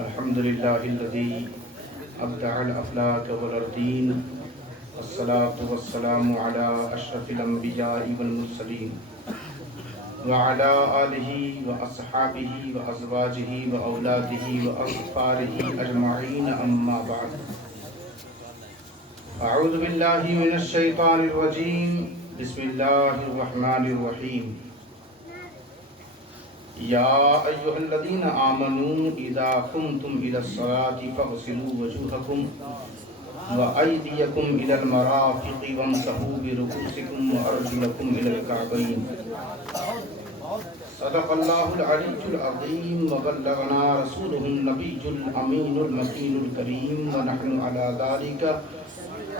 الحمد لله الذي أبدع الأفلاك والأرضين والصلاة والسلام على أشرف الأنبياء والمرسلين وعلى آله وأصحابه وأزواجه وأولاده وأصفاره أجمعين أما بعد أعوذ بالله من الشيطان الرجيم بسم الله الرحمن الرحيم يا أيها الذين آمنوا إذا قمتم إلى الصلاة فاغسلوا وجوهكم وأيديكم إلى المرافق وامسحوا برؤوسكم وأرجلكم إلى الكعبين صدق الله العلي العظيم وبلغنا رسوله النبي الأمين المكين الكريم ونحن على ذلك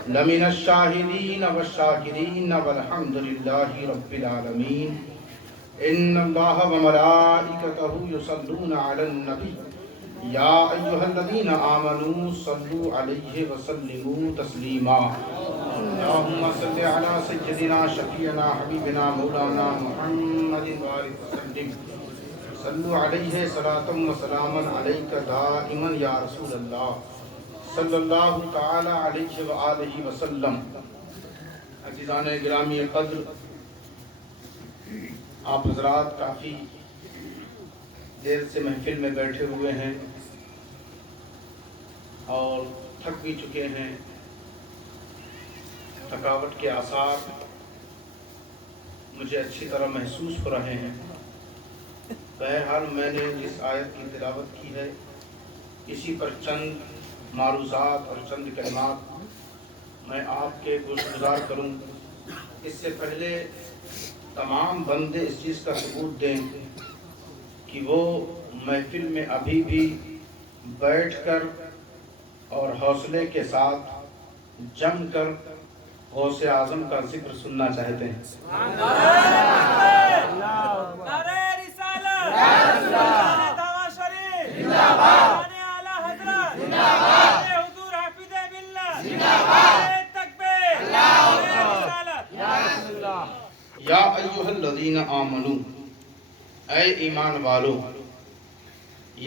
لمن الشاهدين والشاكرين والحمد لله رب العالمين إن الله وملائكته يصلون على النبي يا أيها الذين آمنوا صلوا عليه وسلموا تسليما اللهم صل على سيدنا شفيعنا حبيبنا مولانا محمد وآله وسلم صلوا عليه صلاة وسلاما عليك دائما يا رسول الله صلی اللہ تعالی علیہ وآلہ وسلم. عزیزان گرامی قدر، آپ حضرات کافی دیر سے محفل میں بیٹھے ہوئے ہیں اور تھک بھی چکے ہیں، تھکاوٹ کے آثار مجھے اچھی طرح محسوس ہو رہے ہیں. بہرحال میں نے جس آیت کی تلاوت کی ہے اسی پر چند معروضات اور چند کلمات میں آپ کے گزار کروں. اس سے پہلے تمام بندے اس چیز کا ثبوت دیں کہ وہ محفل میں ابھی بھی بیٹھ کر اور حوصلے کے ساتھ جم کر غوث اعظم کا ذکر سننا چاہتے ہیں. یا ایھا الذین آمنو، اے ایمان والو،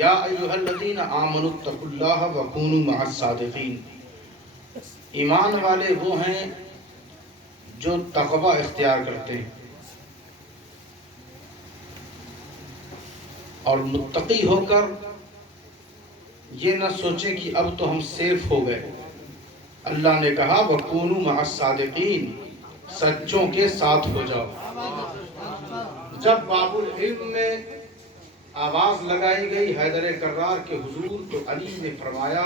یا ایھا الذین آمنوا اتقوا اللہ وکونوا مع الصادقین. ایمان والے وہ ہیں جو تقوی اختیار کرتے ہیں اور متقی ہو کر یہ نہ سوچیں کہ اب تو ہم سیف ہو گئے. اللہ نے کہا وَكُونُوا مَعَ الصَّادِقِينَ، سچوں کے ساتھ ہو جاؤ. جب باب العلم میں آواز لگائی گئی حیدر کرار کے حضور تو علی نے فرمایا،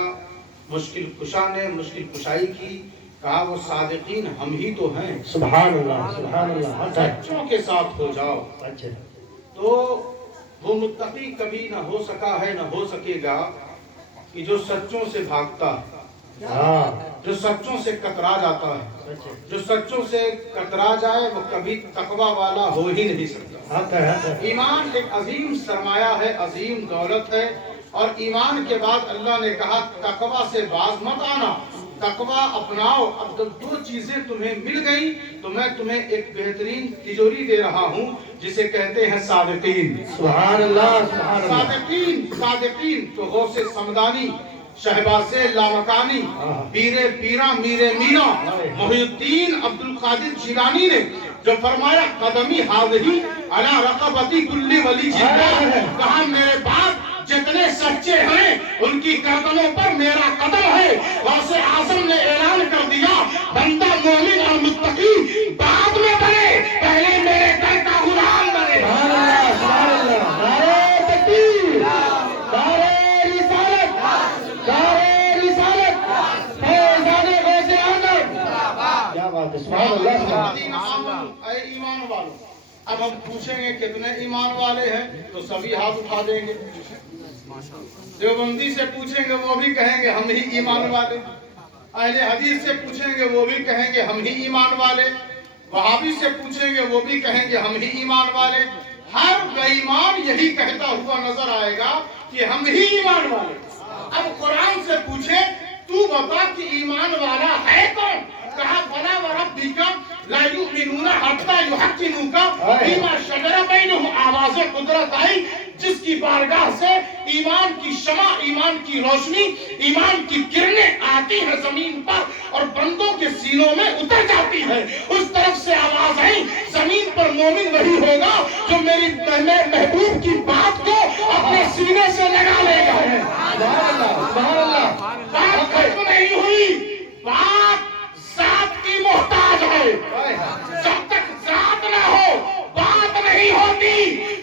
مشکل کشا نے مشکل کشائی کی، کہا وہ صادقین ہم ہی تو ہیں. سبحان اللہ سبحان اللہ. سچوں کے ساتھ ہو جاؤ. تو وہ متقی کبھی نہ ہو سکا ہے نہ ہو سکے گا کہ جو سچوں سے بھاگتا ہے، جو سچوں سے کترا جاتا ہے، جو سچوں سے کترا جائے وہ کبھی تقوی والا ہو ہی نہیں سکتا. ایمان ایک عظیم سرمایہ ہے، عظیم دولت ہے، اور ایمان کے بعد اللہ نے کہا تقوی سے باز مت آنا، تقوی اپناؤ. اب جب دو چیزیں تمہیں مل گئی تو میں تمہیں ایک بہترین تجوری دے رہا ہوں جسے کہتے ہیں صادقین. سبحان اللہ سبحان اللہ. صادقین صادقین تو غوث سمدانی، شہباز لامکانی، پیر پیرا میر میرا محی الدین عبد القادر جیلانی نے جو فرمایا قدمی حاضری علی رقبتی کل ولی جلدہ، کہا میرے باپ جتنے سچے ہیں ان کی گردنوں پر میرا قدم ہے. غوث اعظم نے اعلان کر دیا بندہ مومن اور متقی بعد میں بنے، پہلے میرے در کا غلام بنے. سبحان اللہ سبحان اللہ. نعرہ تکبیر، نعرہ رسالت، نعرہ رسالت، فیضان غوث اعظم. کیا بات ہے. سبحان اللہ سبحان اللہ. اے ایمان والو، اب ہم پوچھیں گے کتنے ایمان والے ہیں تو سبھی ہاتھ اٹھا دیں گے. دیوبندی سے پوچھیں گے وہ بھی کہیں گے ہم ہی ایمان والے. اہل حدیث سے پوچھیں گے وہ بھی کہیں گے ہم ہی ایمان والے. وہابی سے پوچھیں گے وہ بھی کہیں گے ہم ہی ایمان والے. ہر بے ایمان یہی کہتا ہوا نظر آئے گا کہ ہم ہی ایمان والے. اب قرآن سے پوچھیں تو بتا کہ ایمان والا ہے کون؟ کہا فلا وربک لا یؤمنون حتی یحکموک فیما شجر بینہم. آواز قدرت آئی جس کی की बारगाह से ईमान की शमा, ईमान की रोशनी, ईमान की किरणें आती हैं जमीन पर और बंदों के सीनों में उतर जाती है। उस तरफ से आवाज आई, जमीन पर मोमिन वही होगा जो मेरी महबूब की बात को अपने सीने से लगा लेगा। बात खत्म नहीं हुई, बात जात की मोहताज है। जब तक जात ना हो बात नहीं होती।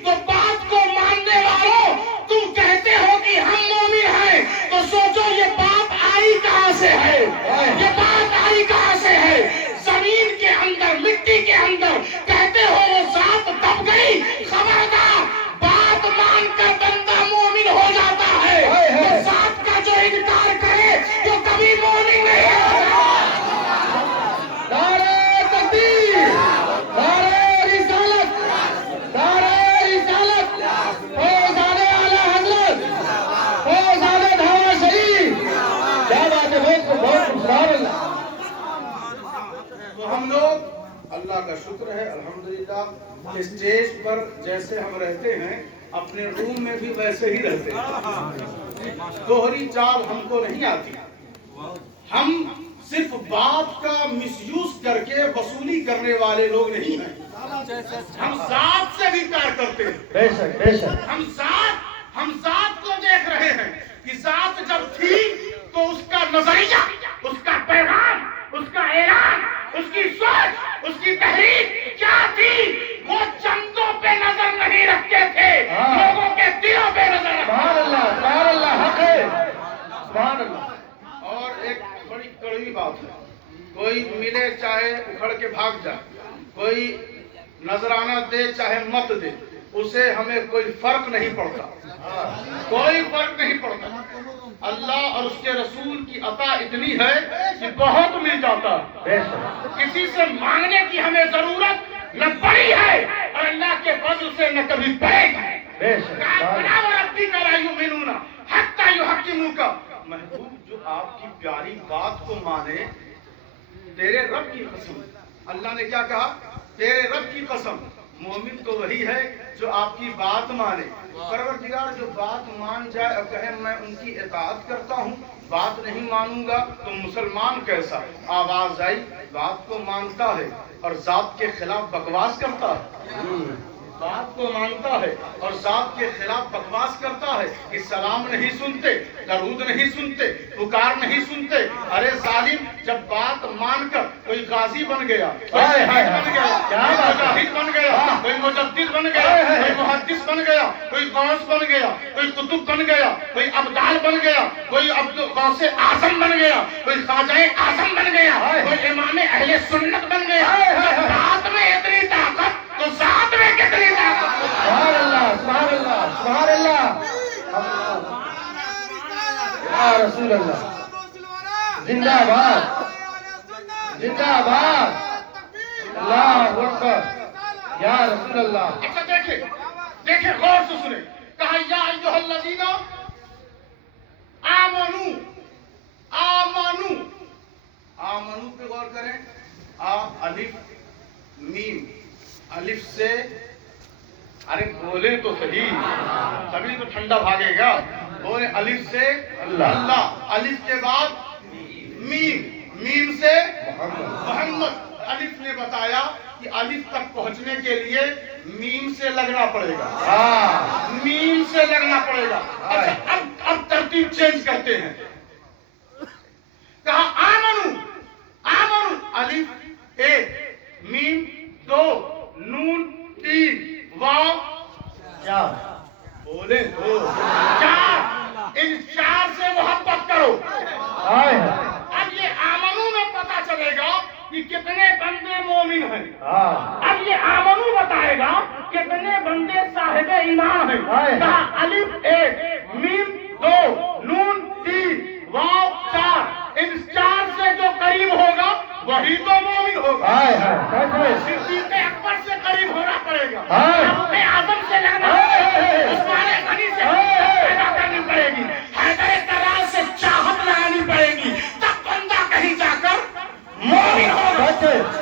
तो बात को मानने वालों, तुम कहते हो कि हम मोमिन हैं, तो सोचो ये बात आई कहां से है, ये बात आई कहां से है। जमीन के अंदर, मिट्टी के अंदर कहते हो वो जात दब गई। खबरदार, बात मानकर बंदा मोमिन हो जाता है। वो जात का जो इनकार करे वो कभी मोमिन नहीं होगा। नारे तकबीर, नारे रिसालत, नारे रिसालत, फैज़ाने आला हज़रत, फैज़ाने धावा शरीफ। क्या बात है, बहुत सुभान अल्लाह। तो हम लोग, अल्लाह का शुक्र है अल्हम्दुलिल्लाह, स्टेज पर जैसे हम रहते हैं अपने रूम में भी वैसे ही रहते हैं। दोहरी चाल हमको नहीं आती। हम सिर्फ बात का मिसयूज करके वसूली करने वाले लोग नहीं हैं। हम जात से भी प्यार करते हैं। बेशक बेशक। हम जात को देख रहे हैं कि जात जब थी तो उसका नजरिया, उसका पैगाम, उसका ऐलान, उसकी सोच, उसकी तहरीक क्या थी, वो चंदों पे नजर नहीं रखते थे, लोगों के दिलों पे नजर रखते। सुभान अल्लाह, हक है, सुभान अल्लाह। और एक बड़ी कड़वी बात है, कोई मिले चाहे उखड़ के भाग जाए, कोई नजराना दे चाहे मत दे, उसे हमें कोई फर्क नहीं पड़ता, कोई फर्क नहीं पड़ता। अल्लाह और उसके रसूल की अता इतनी है कि बहुत मिल जाता है। किसी से मांगने की हमें जरूरत न पड़ी है और अल्लाह के फजल से न कभी पड़ेगी। महबूब जो आपकी प्यारी बात को माने, तेरे रब की कसम, अल्लाह ने क्या कहा, तेरे रब की कसम, मोमिन तो वही है जो आपकी बात माने। परवरदिगार जो बात मान जाए और कहे मैं उनकी इताअत करता हूँ, बात नहीं मानूंगा तो मुसलमान कैसा। आवाज आई, बात को मानता है और जात के खिलाफ बकवास करता है, बात को मानता है और जात के खिलाफ बकवास करता है कि सलाम नहीं सुनते, दरूद नहीं सुनते, पुकार नहीं सुनते। अरे जालिम, जब बात मानकर कोई गाजी बन गया, कोई शहीद बन गया, कोई मुजाहिद बन गया, कोई मुजद्दिद बन गया, कोई मुहद्दिस बन गया, कोई गौस बन गया, कोई कुतुब बन गया, कोई अब्दाल बन गया, कोई गौसे आजम बन गया, कोई ख्वाजाए आजम बन गया, कोई इमाम अहले सुन्नत बन गया। बात में इतनी ताकत तो जात में कितनी ताकत। सुभान अल्लाह, सुभान अल्लाह, सुभान अल्लाह, या रसूल अल्लाह, जिंदाबाद, जिंदाबाद, अल्लाह अकबर, या रसूल अल्लाह। अच्छा देखिए, देखिए गौर से सुने, कहा या अय्युहल्लज़ीना आमनू, आमनू, आमनू पे गौर करें। आ अलिफ मीम, अलिफ से, अरे बोले तो सही, तभी तो ठंडा भागेगा। बोले अलिफ से अल्लाह, अलिफ के बाद मीम, मीम से मोहम्मद। अलिफ ने बताया कि अलिफ तक पहुंचने के लिए मीम से लगना पड़ेगा, मीम से लगना पड़ेगा। अच्छा अब तरतीब चेंज करते हैं। कहा आमनू, आमनू, अलिफ एक, मीम दो, नून तीन, वाव चार, बोले दो, चार। इन चार से मोहब्बत करो। अब ये आमनू में पता चलेगा कि कितने बंदे मोमिन हैं। अब ये आमनू बताएगा कितने बंदे साहिब ईमान हैं। कहा अलिफ एक, मीम दो, नून तीन, वाव चार। इन चार से जो करीब होगा वही तो मोमिन होगा। सिद्दीक़ अकबर से करीब होना पड़ेगा, अपने आजम से लगना पड़ेगा, उस्माने गनी से पैदा करनी पड़ेगी, हैदर तराज से चाहत लगानी पड़ेगी, तब बंदा कहीं जाकर मोमिन होगा,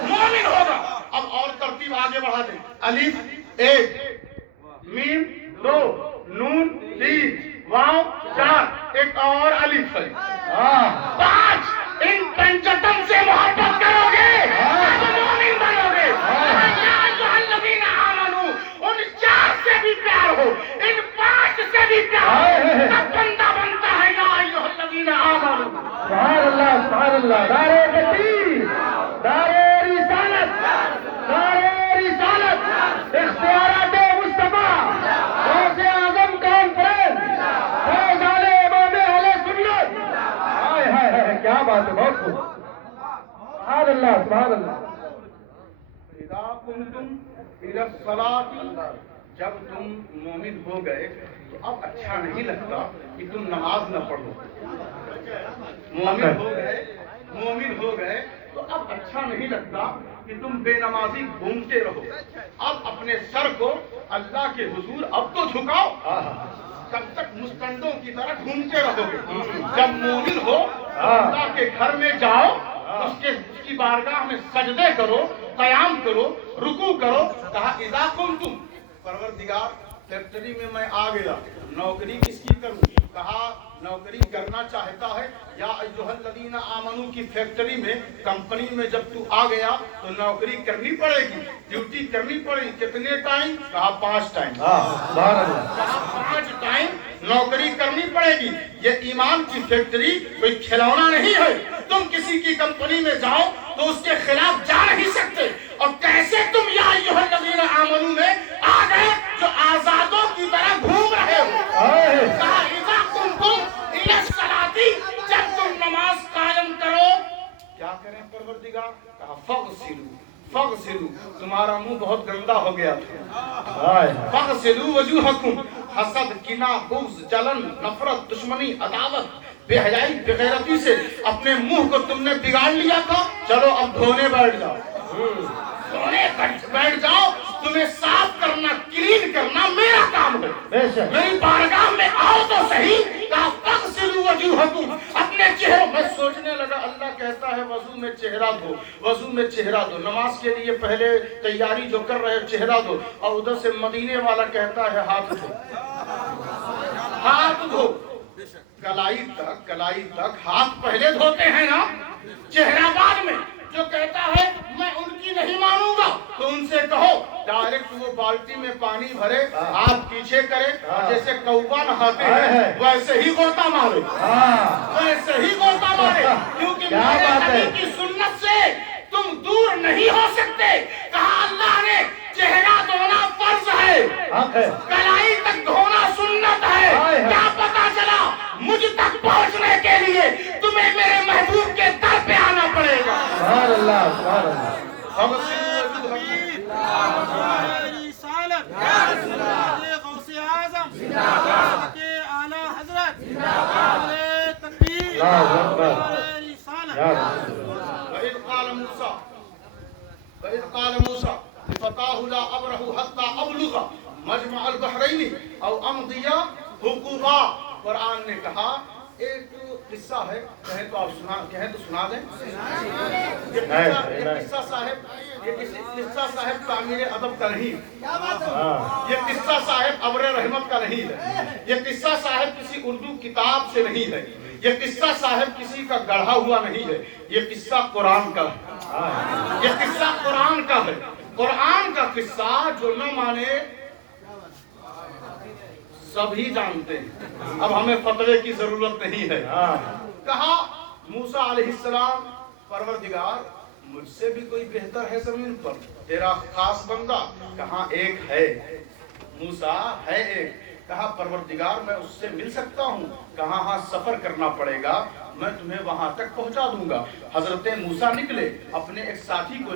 मोमिन होगा। अब और तरतीब आगे बढ़ा दें। अलिफ एक, मीम दो, नून 3, वाव 4, एक और अलिफ है। 5 इन पंचतम से मोहब्बत करोगे तो मोमिन बनोगे। या अय्युहल्लज़ीना आमनू, उन 4 से भी प्यार हो, इन 5 से भी प्यार हो, तब बंदा बनता है या अय्युहल्लज़ीना आमनू। सुभान अल्लाह, नारे तकबीर, नारे रिसालत, नारे रिसालत, इख्तियारात मुस्तफा, गौसे आजम कॉन्फ्रेंस, फैज़ान इमाम अहले सुन्नत। हाय हाय हाय, क्या बात है, बहुत खूब। सुभान अल्लाह, सुभान अल्लाह। इज़ा कुंतुम इला सलाती, जब तुम मोमिन हो गए तो अब अच्छा नहीं लगता कि तुम नमाज न पढ़ो। मोमिन हो गए तो अब अच्छा नहीं लगता कि तुम बेनमाजी घूमते रहो। अब अपने सर को अल्लाह के हुजूर अब तो झुकाओ। कब तक मुस्तंडों की तरह घूमते रहोगे? जब मोमिन हो अल्लाह के घर में जाओ, उसकी बारगाह में सजदे करो, कयाम करो, रुकू करो। कहा इज़ा कुंतुम, परवरदिगार फैक्ट्री में मैं आ गया, नौकरी किसकी करूं? कहा नौकरी करना चाहता है या अय्युहल्लज़ीना आमनू की फैक्ट्री में, कंपनी में जब तू आ गया तो नौकरी करनी पड़ेगी, ड्यूटी करनी पड़ेगी। कितने टाइम? कहा 5 टाइम। कहा 5 टाइम नौकरी करनी पड़ेगी। ये ईमान की फैक्ट्री कोई खिलौना नहीं है। तुम किसी की कंपनी में जाओ तो उसके खिलाफ जा नहीं सकते। और कैसे तुम या अय्युहल्लज़ीना आमनू में आ गए जो आजादों की तरह घूम रहे हो? कहा इज़ा कुंतुम इला सलाती, जब तुम नमाज कायम करो, क्या करें परवरदिगार? कहा फगसिलू, तुम्हारा मुंह बहुत गंदा हो गया था। फगसिलू वजूहकुम, हसद, किना, बुग़्ज़, जलन, नफरत, दुश्मनी, अदावत, बेहयाई, बेगैरती से अपने मुंह को तुमने बिगाड़ लिया था। चलो अब धोने बैठ जाओ, बैठ जाओ। तुम्हें साफ करना, क्लीन करना मेरा काम है। मेरी बारगाह में आओ तो सही। अपने चेहरे, मैं सोचने लगा अल्लाह कहता है वजू में चेहरा धो, वजू में चेहरा धो। नमाज के लिए पहले तैयारी जो कर रहे चेहरा धो, और उधर से मदीने वाला कहता है हाथ धो, हाथ धो। कलाई तक हाथ पहले धोते हैं ना, चेहरा बाद में। जो कहता है मैं उनकी नहीं मानूंगा तो उनसे कहो डायरेक्ट वो बाल्टी में पानी भरे, हाथ पीछे करे, और जैसे कौवा नहाते हैं वैसे ही गोता मारे, वैसे ही गोता मारे। क्योंकि मेरे नबी की सुन्नत से तुम दूर नहीं हो सकते। कहा अल्लाह ने चेहरा धोना फर्ज है, कलाई तक धोना सुन्नत है। क्या पता चला मुझ तक पहुंचने के लिए तुम्हें मेरे महबूब के दर पे आना पड़ेगा। सुभान अल्लाह, सुभान अल्लाह। क़ाल मूसा फ़ताहु ला अब्रहु हत्ता अब्लुग़ मजमा अल-बहरैनि औ अमदिया हुक़ूबा। कुरान ने कहा एक किस्सा है, कहें तो आप कहें तो सुना दें। ये किस्सा साहब तामीर अदब का नहीं, ये किस्सा साहब अब्र रहमत का नहीं है, ये किस्सा साहब किसी उर्दू किताब से नहीं है, ये किस्सा साहब किसी का गढ़ा हुआ नहीं है, ये किस्सा कुरान का है। ये किस्सा कुरान का है। कुरान का किस्सा जो न माने सभी जानते हैं, अब हमें फतवे की जरूरत नहीं है। कहा मूसा अलैहिस्सलाम, परवरदिगार मुझसे भी कोई बेहतर है जमीन पर, तेरा खास बंदा। कहा एक है, मूसा है एक। कहा परवरदिगार मैं उससे मिल सकता हूँ? कहा हाँ सफर करना पड़ेगा, मैं तुम्हें वहां तक पहुंचा दूंगा। हजरत मूसा निकले, अपने एक साथी को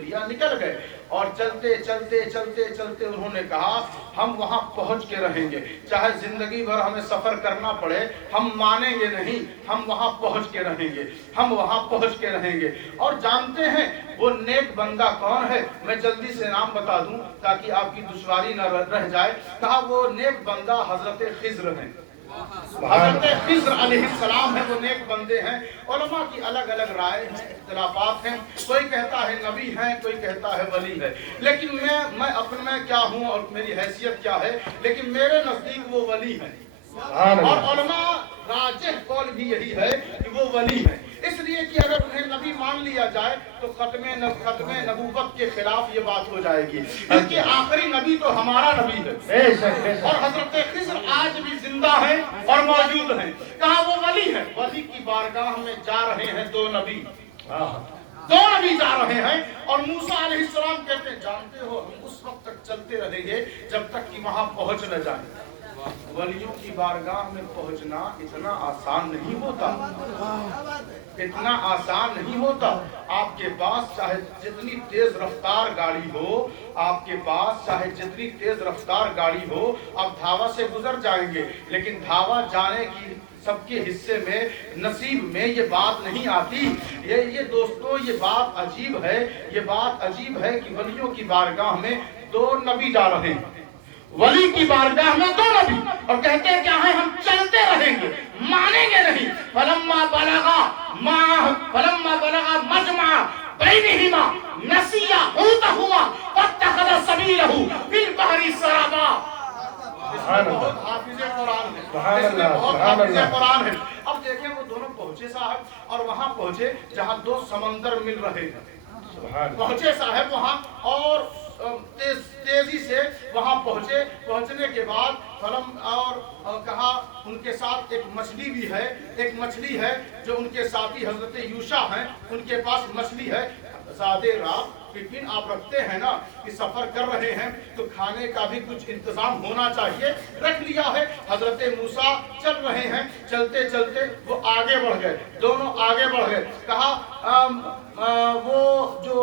लिया, निकल गए। और चलते चलते चलते चलते उन्होंने कहा हम वहां पहुंच के रहेंगे, चाहे जिंदगी भर हमें सफर करना पड़े, हम मानेंगे नहीं, हम वहां पहुंच के रहेंगे, हम वहां पहुंच के रहेंगे। और जानते हैं वो नेक बंदा कौन है? मैं जल्दी से नाम बता दूं ताकि आपकी दुश्वारी न रह जाए। कहा वो नेक बंदा हजरत खिज्र हैं। हज़रत खिज़्र अलैहिस्सलाम है, वो नेक बंदे हैं। उलमा की अलग अलग राय हैं, इख्तिलाफात हैं। कोई कहता है नबी हैं, कोई कहता है वली है। लेकिन मैं अपने में क्या हूँ और मेरी हैसियत क्या है, लेकिन मेरे नज़दीक वो वली हैं। और उलमा राजिह कौल भी यही है कि वो वली है, इसलिए कि अगर उन्हें नबी मान लिया जाए तो खत्मे नबूवत के खिलाफ ये बात हो जाएगी, क्योंकि आखिरी नबी तो हमारा नबी है। और हजरत खिज़्र आज भी जिंदा है और मौजूद हैं। कहा वो वली है, वली की बारगाह में जा रहे हैं दो नबी जा रहे हैं। और मूसा अलैहिस्सलाम कहते हैं, जानते हो हम उस वक्त तक चलते रहेंगे जब तक कि वहां पहुंच न जाए। वलियों की बारगाह में पहुंचना इतना आसान नहीं होता, इतना आसान नहीं होता। आपके पास चाहे जितनी तेज रफ्तार गाड़ी हो, आपके पास चाहे जितनी तेज रफ्तार गाड़ी हो, आप धावा से गुजर जाएंगे, लेकिन धावा जाने की सबके हिस्से में, नसीब में ये बात नहीं आती। ये दोस्तों, ये बात अजीब है, ये बात अजीब है कि वलियों की बारगाह में दो नबी जा रहे हैं, वली की बारगाह में दो नबी, और कहते हैं क्या है, हम चलते रहेंगे, मानेंगे नहीं। फलम्मा बलगा मजमा बैनहिमा नसिया हुतहुमा वत्तखज़ सबीलहु फिल बहरी सराबा। बहुत हाफिज़े कुरान है। अब देखें, वो दोनों पहुंचे साहब, और वहां पहुंचे जहां दो समंदर मिल रहे हैं। पहुंचे साहब वहां, और तेजी से वहां पहुंचने के बाद और कहा उनके साथ एक मछली भी है, एक मछली है जो उनके साथी हजरत यूशा हैं, उनके पास मछली है। ज़्यादा रात टिफिन आप रखते हैं ना, कि सफर कर रहे हैं तो खाने का भी कुछ इंतजाम होना चाहिए, रख लिया है। हजरत मूसा चल रहे हैं, चलते चलते वो आगे बढ़ गए, दोनों आगे बढ़ गए। कहा वो जो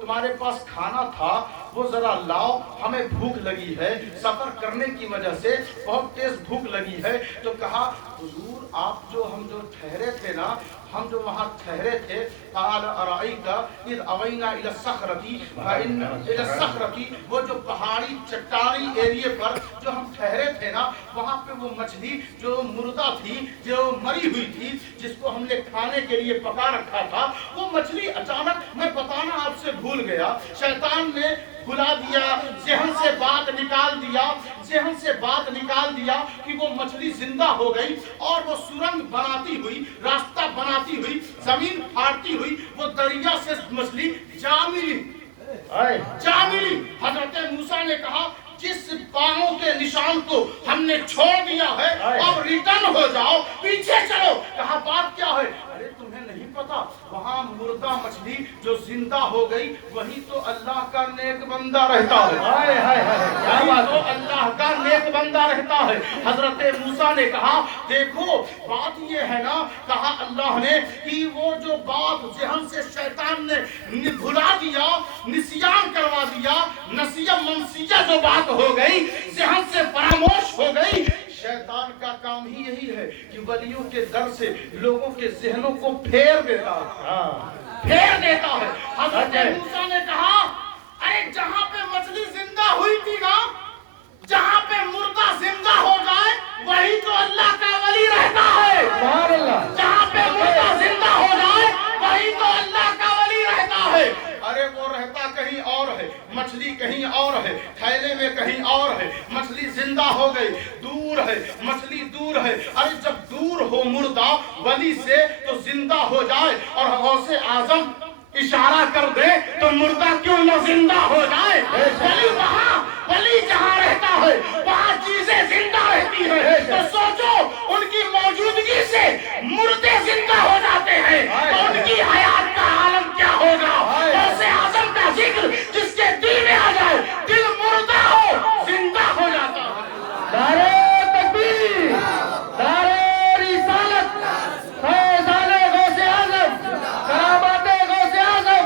तुम्हारे पास खाना था वो जरा लाओ, हमें भूख लगी है, सफर करने की वजह से बहुत तेज भूख लगी है। तो कहा हुजूर, आप जो हम जो ठहरे थे ना, हम जो वहाँ ठहरे थे, वो जो पहाड़ी चट्टानी एरिया पर जो हम ठहरे थे ना, वहाँ पे वो मछली जो मुर्दा थी, जो मरी हुई थी, जिसको हमने खाने के लिए पका रखा था, वो मछली अचानक, मैं बताना आपसे भूल गया, शैतान ने भुला दिया, ज़हन से बात निकाल दिया कि वो मछली जिंदा हो गई, और वो सुरंग बनाती हुई, रास्ता बनाती हुई, जमीन फाड़ती हुई वो दरिया से मछली जा मिली। हजरत मूसा ने कहा, जिस पांवों के निशान को हमने छोड़ दिया है, अब रिटर्न हो जाओ, पीछे चलो। कहा बात क्या है? अरे तुम्हें नहीं पता, वहाँ मुर्दा मछली जो जिंदा हो गई, वही तो अल्लाह का नेक बंदा रहता है। वही तो अल्लाह का नेक बंदा रहता है। हजरत मूसा ने कहा, देखो बात ये है ना, कहा अल्लाह ने कि वो जो बात जहन से शैतान ने भुला दिया, निसियान करवा दिया, नसिया मनसिया जो बात हो गई, जहन से फरामोश हो गई। शैतान का काम ही यही है कि वलियों के दर से लोगों के जहनों को फेर देता है। हज़रत मूसा ने कहा, अरे जहां पे मछली जिंदा हुई थी ना, जहां पे मुर्दा जिंदा हो जाए, वही तो अल्लाह का वली रहता है। जहां पे मुर्दा जिंदा हो जाए, वही तो अल्लाह का वली रहता है। अरे वो रहता कहीं और है, मछली कहीं और है, थैले में कहीं और है, मछली जिंदा हो गई, दूर है, मछली दूर है। अरे जब दूर हो मुर्दा वली से तो जिंदा हो जाए, और गौसे आजम इशारा कर दे तो मुर्दा क्यों न जिंदा हो जाए। वली जहाँ रहता है वहाँ चीजें जिंदा रहती है। तो सोचो, उनकी मौजूदगी से मुर्दे जिंदा हो जाते हैं, तो उनकी हयात का आलम क्या होगा। गौसे आजम का जिक्र जिसके दिल में आ जाए, दिल मुर्दा हो जिंदा हो जाता है। नारे तकबीर, नारे रिसालत, फैज़ाने गौसे आज़म, करामाते गौसे आज़म,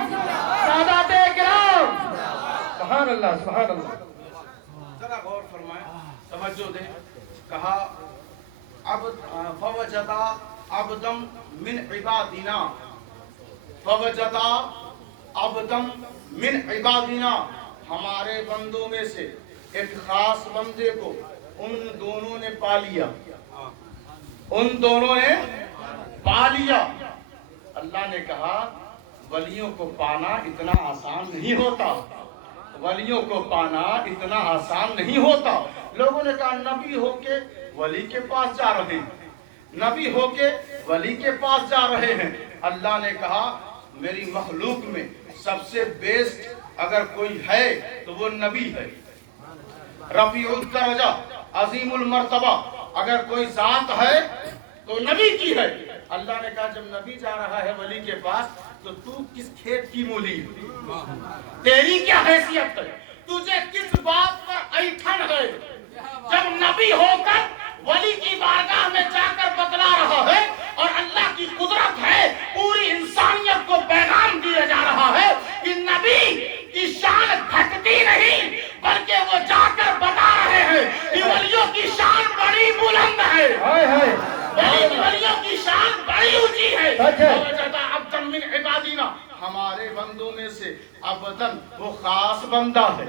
सादाते किराम। सुभान अल्लाह, सुभान अल्लाह। जरा गौर फरमाएं, तवज्जो दें। कहा अब फवजदा अब्दम मिन इबादिना, फवजदा अब्दम मिन इबादिना, हमारे बंदों में से एक खास बंदे को उन दोनों ने पा लिया। ان دونوں نے پا لیا۔ اللہ نے کہا ولیوں کو پانا اتنا آسان نہیں ہوتا، ولیوں کو پانا اتنا آسان نہیں ہوتا۔ لوگوں نے کہا نبی ہو کے ولی کے پاس جا رہے ہیں، نبی ہو کے ولی کے پاس جا رہے ہیں۔ اللہ نے کہا میری مخلوق میں سب سے بیسٹ اگر کوئی ہے تو وہ نبی ہے، رفیع الدرجہ عظیم المرتبہ اگر کوئی ذات ہے تو نبی کی ہے۔ اللہ نے کہا جب نبی جا رہا ہے ولی کے پاس تو تو کس کھیت کی مولی ہے؟ تیری کیا حیثیت ہے؟ تجھے کس بات پر ایٹھن ہے؟ جب نبی ہو کر ولی کی بارگاہ میں جا کر بتلا رہا ہے اور اللہ کی قدرت ہے، پوری انسانیت کو پیغام دیا جا رہا ہے کہ نبی کی شان گھٹتی نہیں بلکہ وہ جا کر بتا رہے ہیں کہ ولیوں کی شان بڑی بلند ہے، ولیوں کی شان بڑی اونچی ہے۔ عبدًا من عبادنا، ہمارے بندوں میں سے عبدًا وہ خاص بندہ ہے۔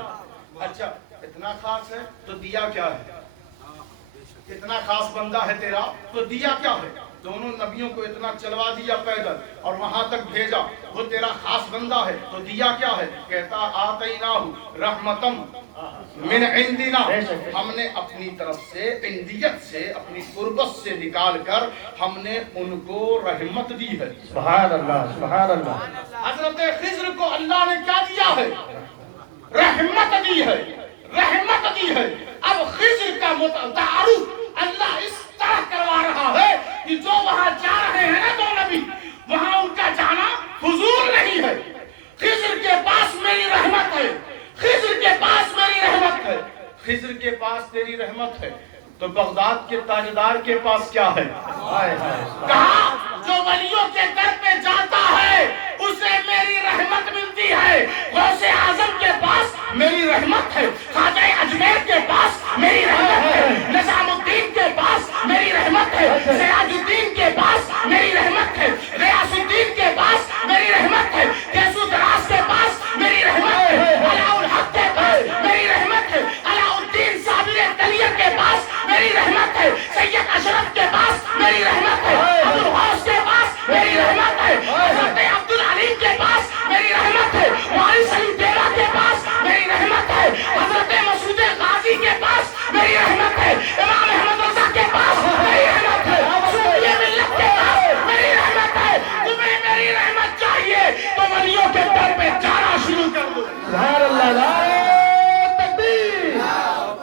اچھا اتنا خاص ہے تو دیا کیا ہے؟ اتنا خاص بندہ ہے تیرا تو دیا کیا ہے؟ دونوں نبیوں کو اتنا چلوا دیا پیدل اور وہاں تک بھیجا، وہ تیرا خاص بندہ ہے تو دیا کیا ہے؟ کہتا آتیناہ رحمتم من عندنا، ہم نے اپنی طرف سے عندیت سے اپنی قربت سے نکال کر ہم نے ان کو رحمت دی ہے۔ سبحان اللہ سبحان اللہ۔ حضرت خضر کو اللہ نے کیا دیا ہے؟ رحمت دی ہے، رحمت دی ہے۔ اب خضر کا تعارف اللہ اس طرح کروا رہا ہے کہ جو وہاں جا رہے ہیں نا دو نبی، وہاں ان کا جانا فضول نہیں ہے۔ خضر کے پاس میری رحمت ہے، خضر کے پاس میری رحمت ہے، خضر کے پاس تیری رحمت ہے تو بغداد کے تاجدار کے پاس کیا ہے؟ کہا جو ولیوں کے در پہ جاتا ہے اسے میری رحمت ملتی ہے۔ غوث اعظم کے پاس میری رحمت ہے، خواجہ اجمیر کے پاس میری رحمت ہے، نظام الدین کے پاس میری رحمت ہے، سراج الدین کے پاس میری رحمت ہے، غیاث الدین کے پاس میری رحمت ہے، کیسو دراز کے پاس میری رحمت ہے، علاء الحق کے پاس میری رحمت ہے، علاء الدین صابر کلیہ کے پاس میری رحمت ہے، سید اشرف کے پاس میری رحمت ہے، ابو الغوث کے پاس میری رحمت ہے، حضرت عبدالعلیم کے پاس میری رحمت ہے، وارث علی دیوا کے پاس میری رحمت ہے، حضرت مسعود غازی کے پاس میری رحمت ہے، امام احمد رضا کے پاس میری رحمت ہے، صوفی ملت کے پاس میری رحمت ہے۔ تمہیں میری رحمت چاہیے تو ولیوں کے در پہ جانا شروع کر دو۔ سبحان اللہ، نعرہ تکبیر،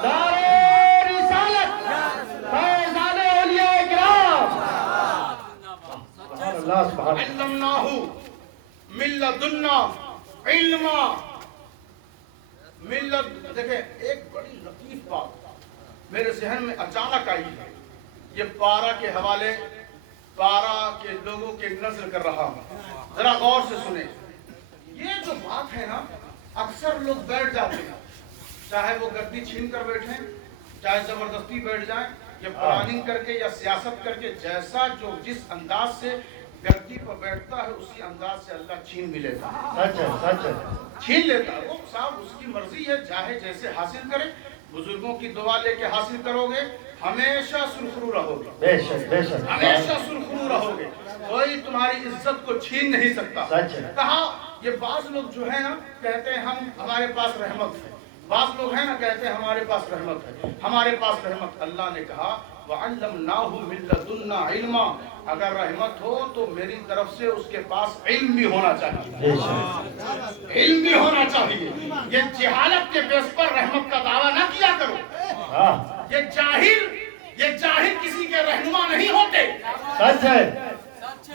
نعرہ رسالت، فیضان اولیاء کرام۔ سبحان اللہ سبحان اللہ۔ علمناہ من لدنا علما، ملت دیکھیں ایک بڑی لطیف بات میرے ذہن میں اچانک آئی ہے، یہ پارا کے حوالے پارا کے لوگوں کے نظر کر رہا ہوں، ذرا غور سے سنیں۔ یہ جو بات ہے نا اکثر لوگ بیٹھ جاتے ہیں، چاہے وہ گدی چھین کر بیٹھیں چاہے زبردستی بیٹھ جائیں یا پلاننگ کر کے یا سیاست کر کے، جیسا جو جس انداز سے گدی پر بیٹھتا ہے اسی انداز سے اللہ چھین بھی لیتا ہے، سچ ہے سچ ہے۔ چھین لیتا ہے۔ وہ صاحب اس کی مرضی ہے، چاہے جیسے حاصل کرے، بزرگوں کی دعا لے کے حاصل کرو گے ہمیشہ سرخرو رہو گے، بے شک بے شک، ہمیشہ سرخرو رہو گے، کوئی تمہاری عزت کو چھین نہیں سکتا۔ سچ ہے۔ کہا یہ بعض لوگ جو ہے نا کہتے ہیں ہمارے پاس رحمت ہے، بعض لوگ ہیں نا کہتے ہیں ہمارے پاس رحمت ہے، ہمارے پاس رحمت۔ اللہ نے کہا وَعَلَّمْنَاهُ مِن لَّدُنَّا عِلْمًا، اگر رحمت ہو تو میری طرف سے اس کے پاس علم بھی ہونا چاہیے، بے شک۔ علم بھی ہونا چاہیے۔ یہ جہالت کے بیس پر رحمت کا دعویٰ نہ کیا کرو، ہاں یہ جاہل کسی کے رہنما نہیں ہوتے، سچ ہے۔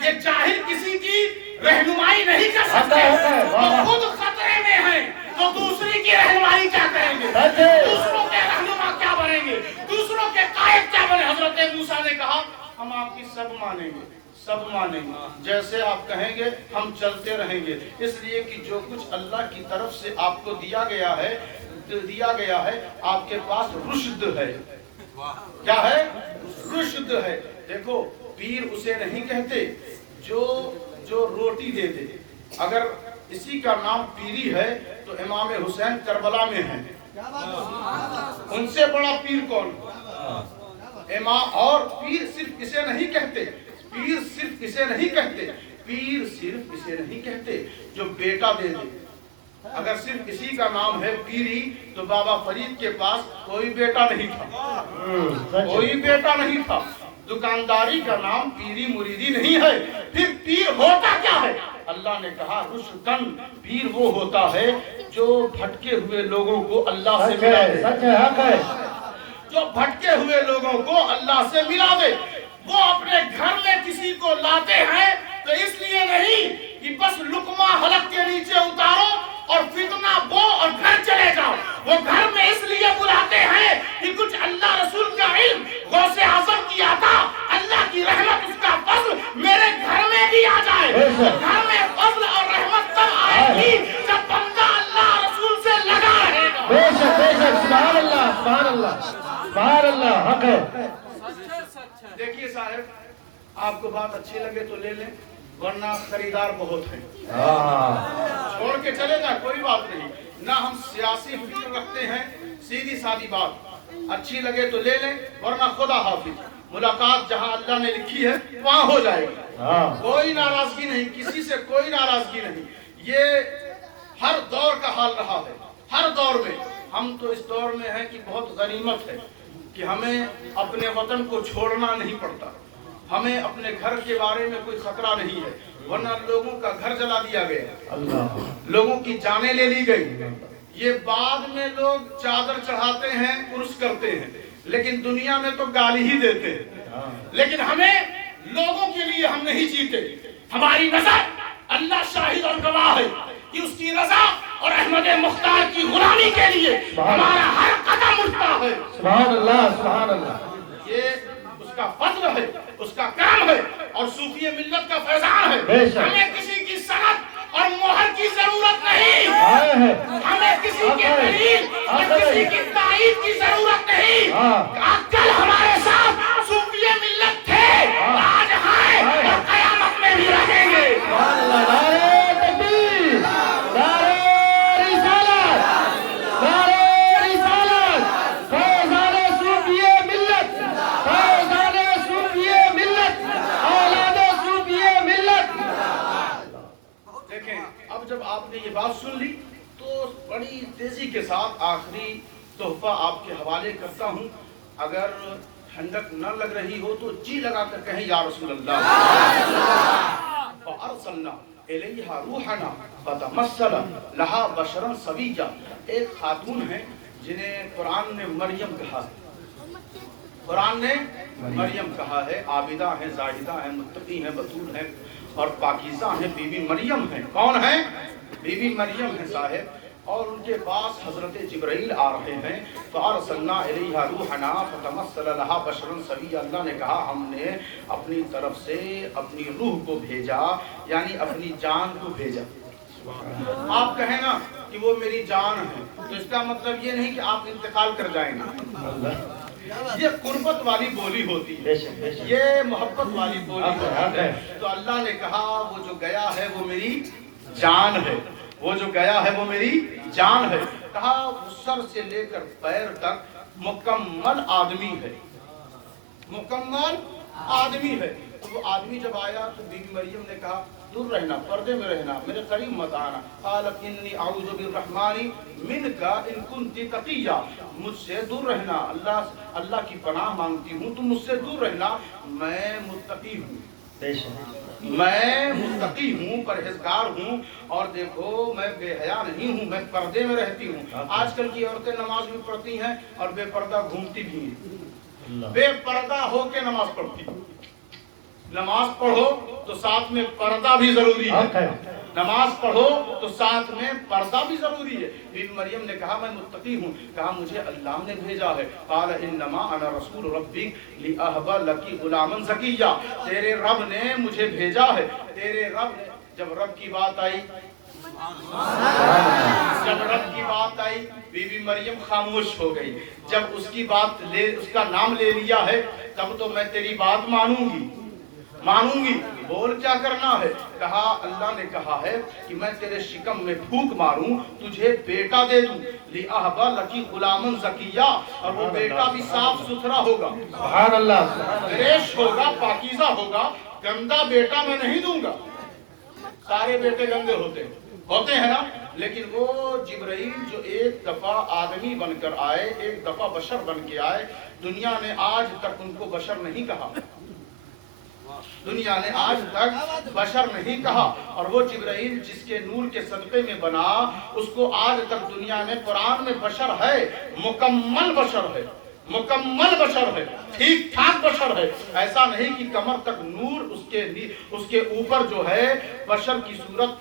یہ جاہل کسی کی رہنمائی نہیں کر سکتے، وہ خود خطرے میں ہیں تو دوسری کی رہنمائی کیا کریں گے، دوسروں کے رہنما کیا بنیں گے، دوسروں کے قائد کیا بنے۔ حضرت موسیٰ نے کہا ہم آپ کی سب مانیں گے، سب مانیں گے، جیسے آپ کہیں گے ہم چلتے رہیں گے، اس لیے کہ جو کچھ اللہ کی طرف سے آپ کو دیا گیا ہے آپ کے پاس رشد ہے۔ کیا ہے؟ رشد ہے۔ دیکھو پیر اسے نہیں کہتے جو روٹی دے دے، اگر اسی کا نام پیری ہے تو امام حسین کربلا میں ہیں، ان سے بڑا پیر کون؟ और पीर सिर्फ इसे नहीं कहते, पीर सिर्फ इसे नहीं कहते, पीर सिर्फ इसे नहीं कहते जो बेटा दे दे। अगर सिर्फ इसी का नाम है पीरी, तो बाबा फरीद के पास कोई बेटा नहीं था, कोई बेटा नहीं था। दुकानदारी का नाम पीरी मुरीदी नहीं है। फिर पीर होता क्या है? अल्लाह ने कहा रुशदन, पीर वो होता है जो भटके हुए लोगों को अल्लाह से मिला दे। सच है, हक है। जो भटके हुए लोगों को अल्लाह से मिला दे। वो अपने घर में किसी को लाते हैं तो इसलिए नहीं कि बस लुकमा हलक के नीचे उतारो और फितना बो और घर चले जाओ। वो घर में इसलिए बुलाते हैं कि कुछ अल्लाह रसूल का इल्म गौसे आज़म की अता, अल्लाह की रहमत, उसका फज़्ल मेरे घर में भी आ जाए। घर में फज़्ल और रहमत तब आएगी जब बंदा अल्लाह रसूल से लगा रहेगा। बेशक बेशक, सुभान अल्लाह, सुभान अल्लाह, सुभान अल्लाह, हक है। देखिए साहब, आपको बात अच्छी लगे तो ले लें, वरना खरीदार बहुत हैं। छोड़ के चले जाए, कोई बात नहीं। ना हम सियासी फिक्र रखते हैं, सीधी सादी बात। अच्छी लगे तो ले लें, वरना खुदा हाफिज। मुलाकात जहां अल्लाह ने लिखी है वहां हो जाएगी। कोई नाराजगी नहीं, किसी से कोई नाराजगी नहीं। ये हर दौर का हाल रहा है, हर दौर में। हम तो इस दौर में हैं कि बहुत गनीमत है कि हमें अपने वतन को छोड़ना नहीं पड़ता। हमें अपने घर के बारे में कोई खतरा नहीं है, वरना लोगों का घर जला दिया गया, लोगों की जानें ले ली गई। ये बाद में लोग चादर चढ़ाते हैं, उर्स करते हैं, लेकिन दुनिया में तो गाली ही देते हैं। लेकिन हमें लोगों के लिए हम नहीं जीते। हमारी नजर अल्लाह शाहिद और गवाह है कि उसकी रजा और अहमद मुख्तार की गुलामी के लिए हमारा हर कदम उठता है। सुभान अल्लाह, सुभान अल्लाह। ये उसका फज़्ल है, उसका करम है और सूफी मिल्लत का फैजान है। हमें किसी की सनद और मोहर की जरूरत नहीं, हमें किसी की दलील और किसी की तारीफ की जरूरत नहीं। कल हमारे साथ सूफी मिल्लत थे, आज हैं और कयामत में भी रहेंगे। जब आपने ये बात सुन ली तो बड़ी तेजी के साथ आखिरी तोहफा आपके हवाले करता हूँ। अगर ठंडक न लग रही हो तो जी लगा कर कहें या रसूल अल्लाह। फअरसलना इलैहा रूहना फतमस्सला लहा बशरन सविया। एक खातून है जिन्हें कुरान ने मरियम कहा है, कुरान ने मरियम कहा है। आबिदा है, जाहिदा है, मुत्तकी है, बतूल है और पाकीज़ा है, बीबी मरियम है। कौन है? बीबी मरियम है साहब। और उनके पास हजरत जिब्राइल आ रहे हैं। फअरसलना इलैहा रूहना फतमस्सला लहा बशरन सविया। अल्लाह ने कहा हमने अपनी तरफ से अपनी रूह को भेजा, यानी अपनी जान को भेजा। आप कहें ना कि वो मेरी जान है, तो इसका मतलब ये नहीं कि आप इंतकाल कर जाएंगे। ये कुर्बत वाली बोली होती है, ये मोहब्बत वाली बोली होती है। तो अल्लाह ने कहा वो जो गया है वो मेरी जान है, वो जो गया है वो मेरी जान है। कहा सर से लेकर पैर तक मुकम्मल आदमी है, मुकम्मल आदमी है। तो वो आदमी जब आया तो बीबी मरियम ने कहा दूर रहना, पर्दे में रहना, मेरे करीब मत आना। क़ालत इन्नी अऊज़ु बिर्रहमानी मिनका इन कुन्ती तक़िया। मुझसे दूर रहना, अल्लाह की पनाह मांगती हूँ, तुम मुझसे दूर रहना। मैं मुत्तकी हूँ, मैं मुत्तकी हूँ, परहेजगार हूँ। और देखो मैं बेहया नहीं हूँ, मैं पर्दे में रहती हूँ। आजकल की औरतें नमाज भी पढ़ती हैं और बेपर्दा घूमती भी हैं। बेपर्दा होके नमाज पढ़ती। नमाज पढ़ो तो साथ में पर्दा भी जरूरी है, नमाज पढ़ो तो साथ में पर्दा भी जरूरी है। बीबी मरियम ने कहा मैं मुत्तकी हूँ। कहा मुझे अल्लाह ने भेजा है। क़ाल इन्नमा अना रसूल रब्बिक लिअहब लकी गुलामन ज़किय्या। तेरे रब ने मुझे भेजा है, तेरे रब ने। जब रब की बात आई, जब रब की बात आई बीबी मरियम खामोश हो गई। जब उसकी बात ले, उसका नाम ले लिया है, तब तो मैं तेरी बात मानूंगी। मानूंगी। बोल क्या करना है? कहा अल्लाह ने कहा है कि मैं तेरे शिकम में फूंक मारूं, तुझे बेटा दे दूं, लिअहबा लकी गुलामन ज़किया, और वो बेटा भी साफ सुथरा होगा, सुभान अल्लाह, फ्रेश होगा, पाकीज़ा होगा। गंदा बेटा मैं नहीं दूंगा। सारे बेटे गंदे होते हैं ना, लेकिन वो जिब्राइल जो एक दफा आदमी बनकर आए, एक दफा बशर बन के आए, दुनिया ने आज तक उनको बशर नहीं कहा, दुनिया ने आज तक बशर नहीं कहा। और वो जिब्राइल जिसके नूर के सदक़े में बना, उसको आज तक दुनिया ने कुरान में बशर है, मुकम्मल बशर है, मुकम्मल बशर है, ठीक ठाक बशर है। ऐसा नहीं कि कमर तक नूर, उसके ऊपर जो है बशर की सूरत,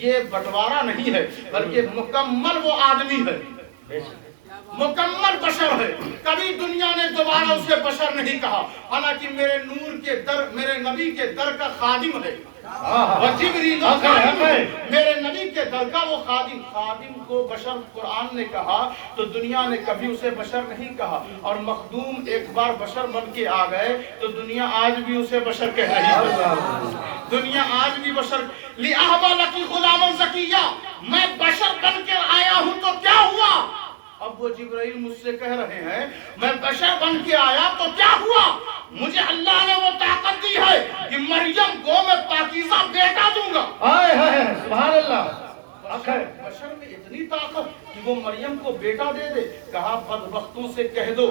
ये बंटवारा नहीं है, बल्कि मुकम्मल वो आदमी है, मुकम्मल बशर है। कभी दुनिया ने दोबारा उसे बशर नहीं कहा। हालांकि मेरे नूर के दर, मेरे नबी के दर का खादिम है, मेरे नबी के दर का वो खादिम को बशर कुरान ने कहा, तो दुनिया ने कभी उसे बशर नहीं कहा। और मखदूम एक बार बशर बन के आ गए तो दुनिया आज भी उसे बशर कह रही है, दुनिया आज भी बशर। लिअहबा लकी गुलामन ज़किया, मैं बशर बन के आया हूं तो क्या हुआ? अब वो जिब्राइल मुझसे कह रहे हैं मैं बशर बन के आया तो क्या हुआ? मुझे अल्लाह ने वो ताकत दी है कि मरियम को मैं पाकीज़ा बेटा दूंगा। हाय हाय सुभान अल्लाह। बशर में इतनी ताकत कि वो मरियम को बेटा दे दे। कहा बदबख्तों से कह दो,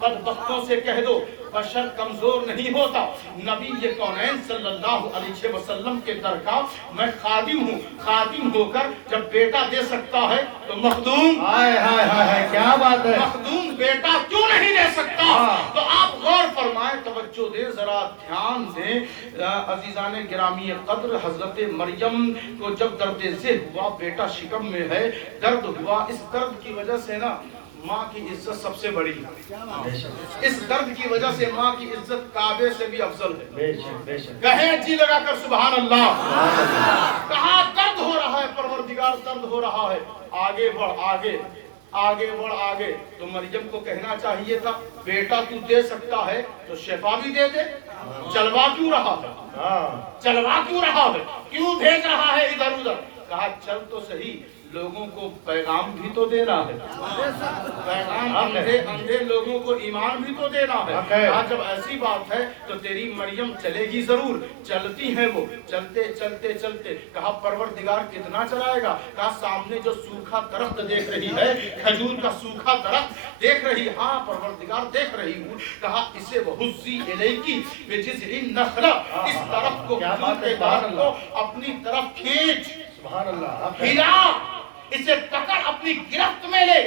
बदबख्तों से कह दो, बशर कमजोर नहीं होता। नबी ये कौनैन सल्लल्लाहु अलैहि वसल्लम के दर का मैं खादिम हूँ। खादिम होकर जब बेटा दे सकता है तो मखदूम, हाय हाय हाय क्या बात है, मखदूम बेटा क्यों नहीं दे सकता? तो आप गौर फरमाएं, तवज्जो दें, जरा ध्यान दें। अजीजान गिरामी कद्र, हजरत मरियम को जब दर्द ज़िल हुआ, बेटा शिकम में है, दर्द हुआ, इस दर्द की वजह से ना माँ की इज्जत सबसे बड़ी है। इस दर्द की वजह से माँ की इज्जत काबे से भी अफजल है। कहे जी लगाकर सुभान अल्लाह। कहा दर्द हो रहा है परवरदिगार, दर्द हो रहा है, आगे बढ़, आगे आगे बढ़, आगे। तो मरियम को कहना चाहिए था बेटा तू दे सकता है तो शिफा भी दे दे। चलवा क्यों रहा है? चलवा क्यों रहा है? क्यों भेज रहा है इधर उधर? कहा चल तो सही, लोगों को पैगाम भी तो देना है, पैगाम अंधे लोगों को ईमान भी तो देना है। आज जब ऐसी बात है तो तेरी मरियम चलेगी जरूर। चलती है वो, चलते चलते चलते कहा परवरदिगार कितना चलाएगा? कहा सामने जो सूखा दरख्त देख रही है, खजूर का सूखा दरख्त देख रही? हाँ परवरदिगार देख रही हूँ। कहा इसे वहुज़्ज़ी इलैकी बिजिज़्इ नख़ला, इस दरख्त को अपनी तरफ खींच, हिला, इसे पकड़, अपनी गिरफ्त में ले।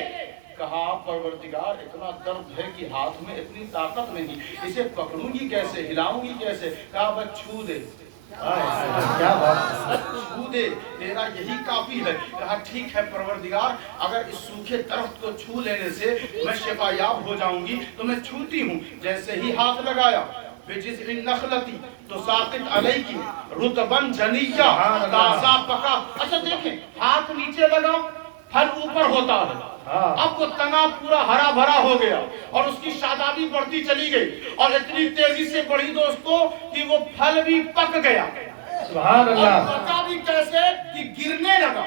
कहा परवरदिगार इतना दर्द है कि हाथ में इतनी ताकत नहीं, इसे पकड़ूंगी कैसे, हिलाऊंगी कैसे? कहा बस छू दे, क्या बात, छू दे, तेरा यही काफी है। कहा ठीक है परवरदिगार, अगर इस सूखे दरख्त को छू लेने से मैं शिफायाब हो जाऊंगी तो मैं छूती हूँ। जैसे ही हाथ लगाया बिजिज़्इ नख़लती तो साक़ित अलैकी रुतबन जनिया, ताज़ा पका। अच्छा देखें, हाथ नीचे लगाओ, फल ऊपर होता है। अब वो तना पूरा हरा भरा हो गया और उसकी शादाबी बढ़ती चली गई और इतनी तेजी से बढ़ी दोस्तों कि वो फल भी पक गया। सुभान अल्लाह। पका भी कैसे कि गिरने लगा।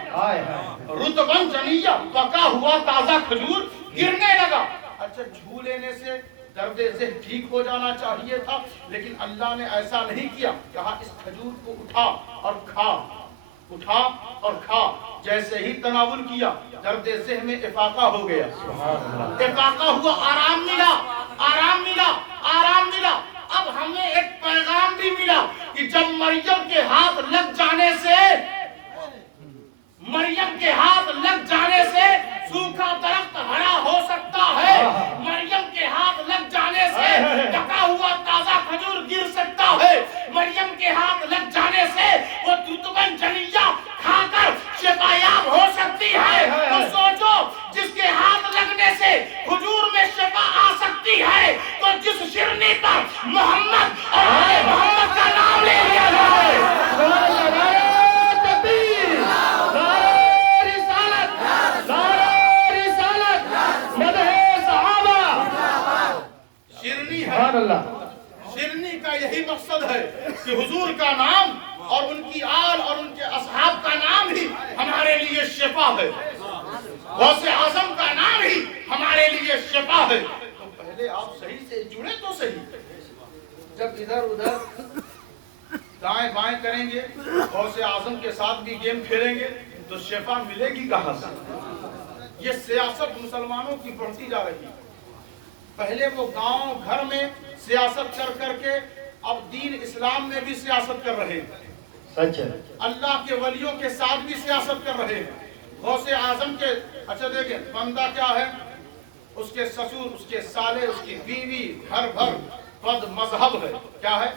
रुतबन जनिया, पका हुआ ताजा खजूर गिरने लगा। अच्छा छू लेने से दर्द से ठीक हो जाना चाहिए था, लेकिन अल्लाह ने ऐसा नहीं किया। कहा इस खजूर को उठा और खा, उठा और खा। जैसे ही तनावुल किया दर्द ज़ेह में इफाका हो गया, इफाका हुआ, आराम मिला, आराम मिला, आराम मिला। अब हमें एक पैगाम भी मिला कि जब मरियम के हाथ लग जाने से, मरियम के हाथ लग जाने से सूखा दरख्त हरा हो सकता है। मरियम के हाथ लग जाने से पका हुआ ताजा खजूर गिर सकता है। मरियम के हाथ लग जाने से वो रुतबन जनिया खाकर शिफायाब हो सकती है। तो सोचो, जिसके हाथ लगने से हुजूर में शिफा आ सकती है, तो जिस शिरनी पर मोहम्मद और मोहम्मद का नाम ले लिया जाए, शिरनी का यही یہی مقصد ہے کہ حضور کا نام اور ان کی آل اور ان کے اصحاب کا نام ہی ہمارے لیے شفا ہے، غوث اعظم کا نام ہی ہمارے لیے شفا ہے۔ تو پہلے آپ صحیح سے جڑے تو صحیح، جب ادھر ادھر دائیں بائیں کریں گے، غوث اعظم کے ساتھ بھی گیم کھیلیں گے تو شفا ملے گی کہاں سے؟ یہ سیاست مسلمانوں کی بڑھتی جا رہی ہے۔ پہلے وہ گاؤں گھر میں سیاست کر کے اب دین اسلام میں بھی سیاست کر رہے ہیں، سچ ہے، اللہ کے ولیوں کے ساتھ بھی سیاست کر رہے ہیں۔ غوث اعظم کے اچھا دیکھیں بندہ کیا ہے، اس کے سسر، اس کے سالے، اس کی بیوی گھر بھر بد مذہب ہے، کیا ہے؟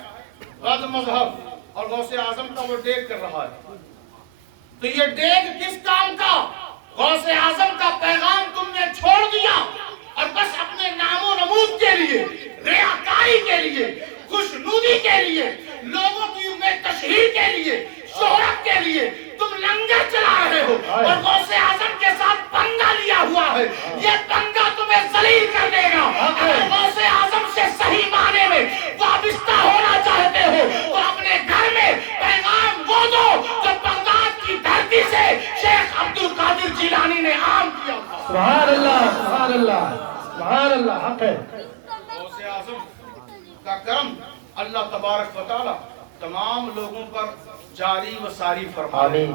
بد مذہب، اور غوث اعظم کا وہ ڈیگ کر رہا ہے۔ تو یہ ڈیگ کس کام کا؟ غوث اعظم کا پیغام تم نے چھوڑ دیا اور بس اپنے نام و نمود کے لیے، ریاکاری کے لیے، خوشنودی کے لیے، لوگوں کی تشہیر کے لیے، شہرت کے لیے تم لنگر چلا رہے ہو اور غوث اعظم کے ساتھ پنگا لیا ہوا ہے۔ یہ پنگا تمہیں ذلیل کر دے گا۔ اگر غوث اعظم سے صحیح معنی میں وابستہ ہونا چاہتے ہو تو اپنے گھر میں پیغام وہ دو جو بغداد کی دھرتی سے شیخ عبد القادر جیلانی نے عام کیا تھا۔ سبحان اللہ، سبحان اللہ، سبحان اللہ، حق ہے۔ غوث اعظم کا کرم اللہ تبارک و تعالی تمام لوگوں پر جاری و ساری فرمائے،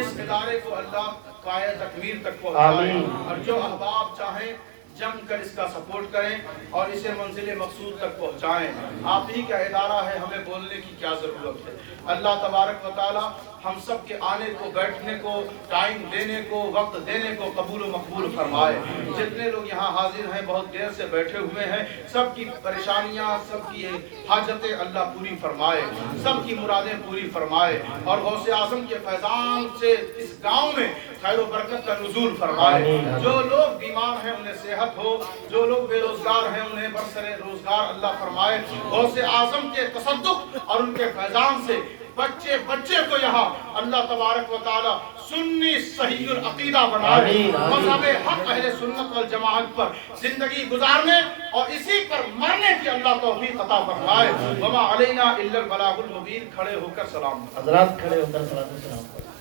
اس ادارے کو اللہ قائد تکمیل تک پہنچائے، اور جو احباب چاہیں جم کر اس کا سپورٹ کریں اور اسے منزل مقصود تک پہنچائیں۔ آپ ہی کا ادارہ ہے، ہمیں بولنے کی کیا ضرورت ہے۔ اللہ تبارک و تعالی ہم سب کے آنے کو، بیٹھنے کو، ٹائم دینے کو، وقت دینے کو قبول و مقبول فرمائے۔ جتنے لوگ یہاں حاضر ہیں، بہت دیر سے بیٹھے ہوئے ہیں، سب کی پریشانیاں، سب کی حاجتیں اللہ پوری فرمائے، سب کی مرادیں پوری فرمائے، اور غوث اعظم کے فیضان سے اس گاؤں میں خیر و برکت کا نزول فرمائے۔ جو لوگ بیمار ہیں انہیں صحت ہو، جو لوگ بے روزگار ہیں انہیں برسر روزگار اللہ فرمائے۔ غوث اعظم کے تصدق اور ان کے فیضان سے بچے کو یہاں اللہ تبارک و تعالی سنی صحیح العقیدہ بنائے، مذہب حق اہل سنت والجماعت پر زندگی گزارنے اور اسی پر مرنے کی اللہ توفیق عطا فرمائے۔ وما علینا الا البلاغ المبین۔ کھڑے ہو کر سلام حضرات کھڑے ہو کر سلام